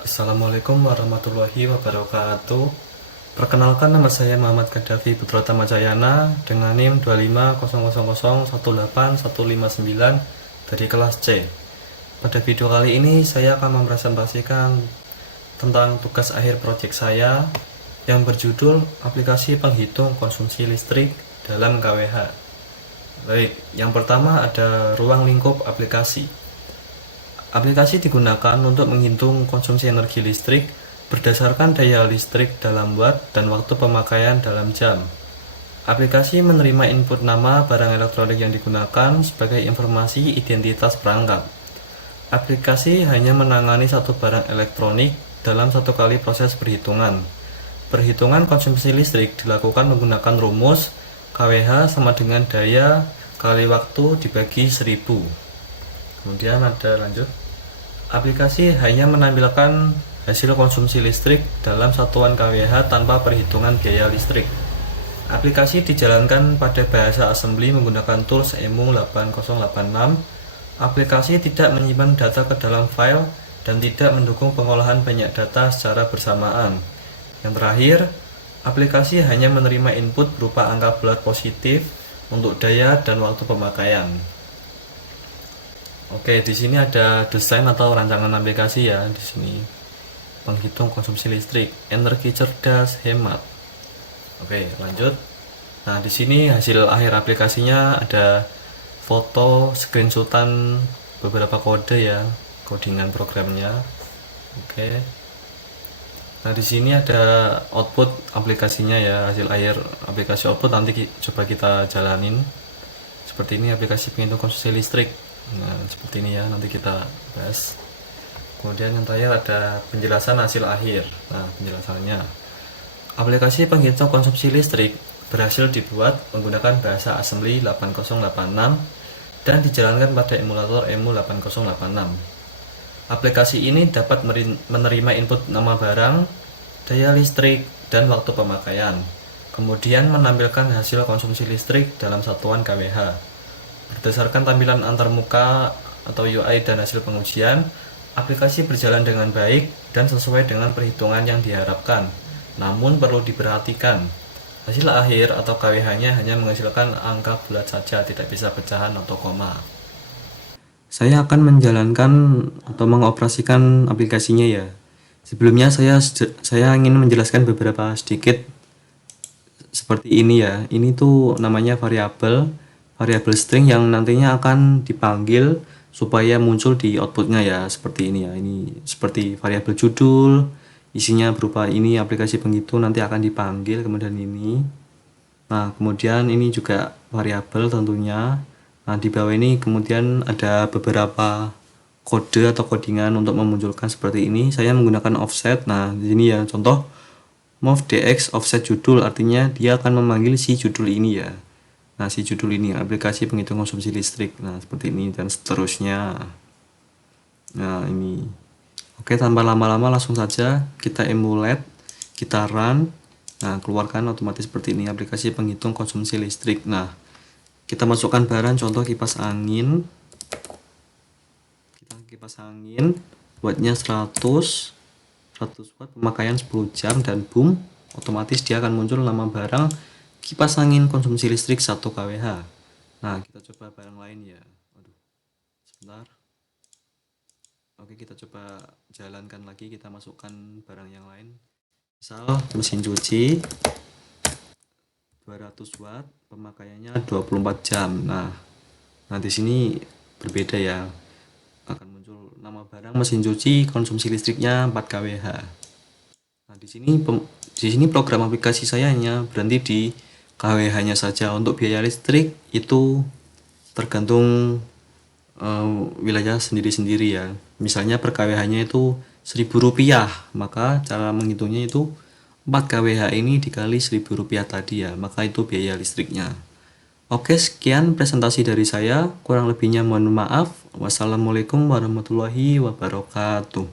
Assalamualaikum warahmatullahi wabarakatuh. Perkenalkan, nama saya Muhammad Gaddafi Putra Tamajayana dengan NIM 25000181159 dari kelas C. Pada video kali ini saya akan mempresentasikan tentang tugas akhir proyek saya yang berjudul aplikasi penghitung konsumsi listrik dalam KWH. Baik, yang pertama ada ruang lingkup aplikasi. Aplikasi digunakan untuk menghitung konsumsi energi listrik berdasarkan daya listrik dalam watt dan waktu pemakaian dalam jam. Aplikasi menerima input nama barang elektronik yang digunakan sebagai informasi identitas perangkat. Aplikasi hanya menangani satu barang elektronik dalam satu kali proses perhitungan. Perhitungan konsumsi listrik dilakukan menggunakan rumus KWH sama dengan daya kali waktu dibagi 1000. Kemudian ada lanjut. Aplikasi hanya menampilkan hasil konsumsi listrik dalam satuan KWH tanpa perhitungan biaya listrik. Aplikasi dijalankan pada bahasa assembly menggunakan tools EMU8086. Aplikasi tidak menyimpan data ke dalam file dan tidak mendukung pengolahan banyak data secara bersamaan. Yang terakhir, aplikasi hanya menerima input berupa angka bulat positif untuk daya dan waktu pemakaian. Oke, di sini ada desain atau rancangan aplikasi ya. Di sini penghitung konsumsi listrik, energi cerdas, hemat. Oke, lanjut. Nah, di sini hasil akhir aplikasinya ada foto, screenshotan beberapa kode ya, codingan programnya. Oke. Nah, di sini ada output aplikasinya ya, hasil akhir aplikasi output nanti coba kita jalanin. Seperti ini aplikasi penghitung konsumsi listrik. Nah, seperti ini ya, nanti kita bahas. Kemudian yang terakhir ada penjelasan hasil akhir. Nah, penjelasannya. Aplikasi penghitung konsumsi listrik berhasil dibuat menggunakan bahasa assembly 8086 dan dijalankan pada emulator EMU8086. Aplikasi ini dapat menerima input nama barang, daya listrik, dan waktu pemakaian. Kemudian menampilkan hasil konsumsi listrik dalam satuan KWH. Berdasarkan tampilan antarmuka atau UI dan hasil pengujian, aplikasi berjalan dengan baik dan sesuai dengan perhitungan yang diharapkan. Namun perlu diperhatikan, hasil akhir atau KWH-nya hanya menghasilkan angka bulat saja, tidak bisa pecahan atau koma. Saya akan menjalankan atau mengoperasikan aplikasinya ya. Sebelumnya saya ingin menjelaskan beberapa sedikit seperti ini ya. Ini tuh namanya variabel string yang nantinya akan dipanggil supaya muncul di outputnya ya, seperti ini ya. Ini seperti variabel judul, isinya berupa ini aplikasi penghitung nanti akan dipanggil, kemudian ini. Nah, kemudian ini juga variabel tentunya. Nah, di bawah ini kemudian ada beberapa kode atau codingan untuk memunculkan seperti ini. Saya menggunakan offset. Nah, di sini ya contoh move dx offset judul, artinya dia akan memanggil si judul ini ya. Nah, si judul ini aplikasi penghitung konsumsi listrik. Nah, seperti ini dan seterusnya. Nah, ini. Oke, tanpa lama-lama langsung saja kita emulate, kita run. Nah, keluarkan otomatis seperti ini aplikasi penghitung konsumsi listrik. Nah, kita masukkan barang contoh kipas angin. Wattnya 100 watt, pemakaian 10 jam, dan boom, otomatis dia akan muncul nama barang kipas angin konsumsi listrik 1 kWh. Nah, kita coba barang lain ya. Aduh, sebentar. Oke, kita coba jalankan lagi, kita masukkan barang yang lain. Misal mesin cuci 200 watt, pemakaiannya 24 jam. Nah di sini berbeda ya. Akan muncul nama barang mesin cuci konsumsi listriknya 4 kWh. Nah, di sini program aplikasi saya hanya berhenti di KWH-nya saja. Untuk biaya listrik itu tergantung wilayah sendiri-sendiri ya. Misalnya per KWH-nya itu Rp1.000, maka cara menghitungnya itu 4 kWh ini dikali Rp1.000 tadi ya, maka itu biaya listriknya. Oke, sekian presentasi dari saya. Kurang lebihnya mohon maaf. Wassalamualaikum warahmatullahi wabarakatuh.